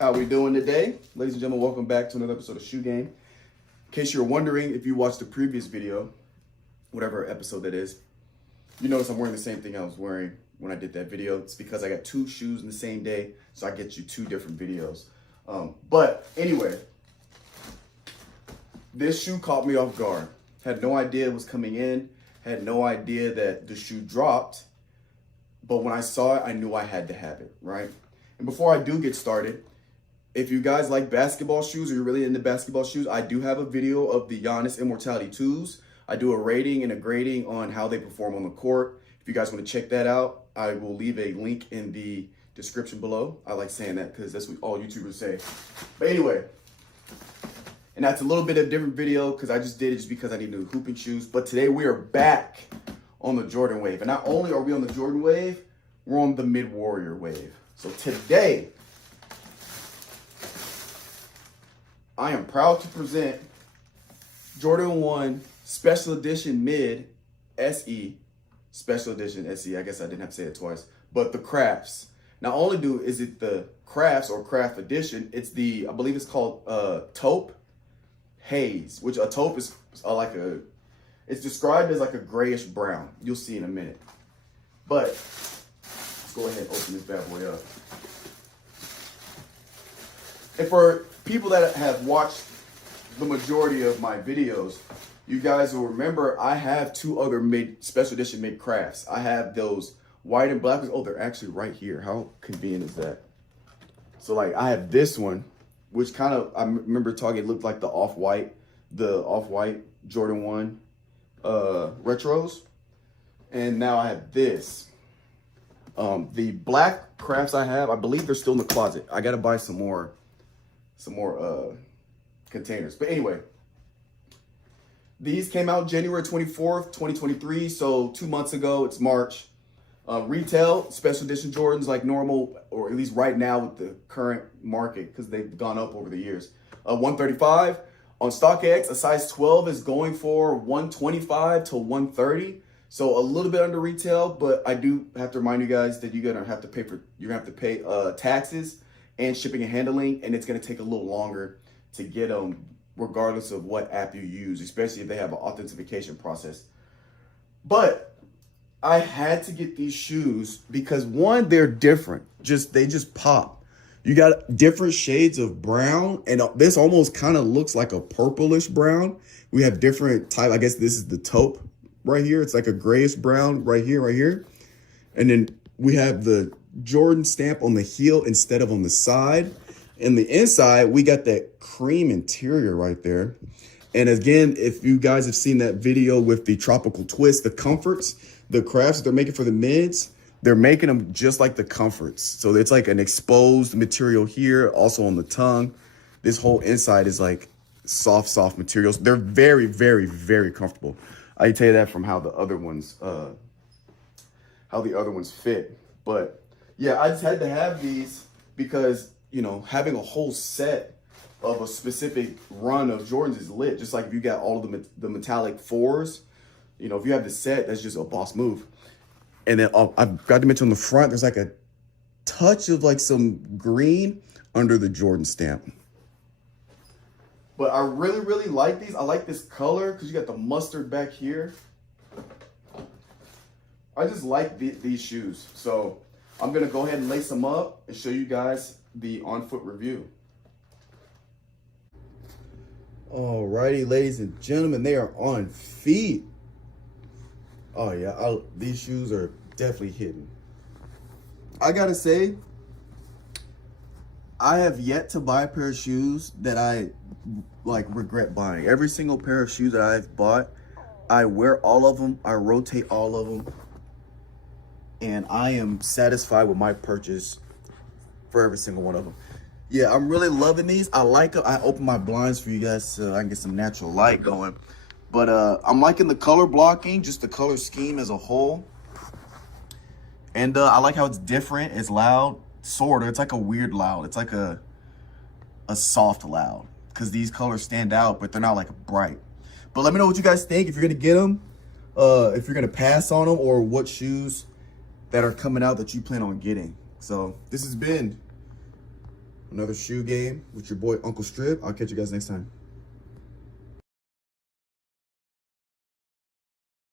How we doing today? Ladies and gentlemen, welcome back to another episode of Shoe Game. In case you're wondering, if you watched the previous video, whatever episode that is, you notice I'm wearing the same thing I was wearing when I did that video. It's because I got two shoes in the same day, so I get you two different videos. But anyway, this shoe caught me off guard. Had no idea it was coming in, had no idea that the shoe dropped, but when I saw it, I knew I had to have it, right? And before I do get started, if you guys like basketball shoes or you're really into basketball shoes, I do have a video of the Giannis Immortality 2s. I do a rating and a grading on how they perform on the court. If you guys want to check that out, I will leave a link in the description below. I like saying that because that's what all YouTubers say. But anyway, and that's a little bit of a different video because I just did it just because I need new hooping shoes. But today we are back on the Jordan wave. And not only are we on the Jordan wave, we're on the Mid-Warrior wave. So today, I am proud to present Jordan 1 Special Edition Mid SE. Special Edition SE. I guess I didn't have to say it twice. But the Crafts. Not only is it the Crafts or Craft Edition, it's the, I believe it's called Taupe Haze. Which a taupe is it's described as like a grayish brown. You'll see in a minute. But let's go ahead and open this bad boy up. And for people that have watched the majority of my videos, you guys will remember I have two other special edition mid crafts. I have those white and black ones. Oh, they're actually right here. How convenient is that? So like I have this one, which kind of, I remember talking, it looked like the off-white Jordan 1 retros. And now I have this. The black crafts I have, I believe they're still in the closet. I got to buy some more containers. But anyway, these came out January 24th, 2023. So 2 months ago, it's March. Retail, special edition Jordans like normal, or at least right now with the current market, because they've gone up over the years. 135 on StockX, a size 12 is going for 125 to 130. So a little bit under retail, but I do have to remind you guys that you're gonna have to pay taxes and shipping and handling, and it's gonna take a little longer to get them, regardless of what app you use, especially if they have an authentication process. But I had to get these shoes because one, they're different. They just pop. You got different shades of brown, and this almost kind of looks like a purplish brown. We have different type. I guess this is the taupe right here. It's like a grayish brown right here. And then we have the Jordan stamp on the heel instead of on the side. And the inside, we got that cream interior right there. And again, if you guys have seen that video with the tropical twist, the comforts, the crafts they're making for the mids, they're making them just like the comforts. So it's like an exposed material here, also on the tongue. This whole inside is like soft materials. They're very, very, very comfortable. I can tell you that from how the other ones fit. But yeah, I just had to have these because, you know, having a whole set of a specific run of Jordans is lit. Just like if you got all of the metallic 4s, you know, if you have the set, that's just a boss move. And then I've got to mention on the front, there's like a touch of like some green under the Jordan stamp. But I really, really like these. I like this color because you got the mustard back here. I just like these shoes. So I'm going to go ahead and lace them up and show you guys the on-foot review. Alrighty, ladies and gentlemen, they are on feet. Oh yeah, these shoes are definitely hidden. I gotta say, I have yet to buy a pair of shoes that I like regret buying. Every single pair of shoes that I've bought, I wear all of them, I rotate all of them, and I am satisfied with my purchase for every single one of them. Yeah, I'm really loving these. I like them. I open my blinds for you guys so I can get some natural light going. But I'm liking the color blocking, just the color scheme as a whole. And I like how it's different. It's loud, sort of. It's like a weird loud. It's like a soft loud because these colors stand out, but they're not like bright. But let me know what you guys think. If you're going to get them, if you're going to pass on them, or what shoes that are coming out that you plan on getting. So this has been another shoe game with your boy Uncle Strip. I'll catch you guys next time.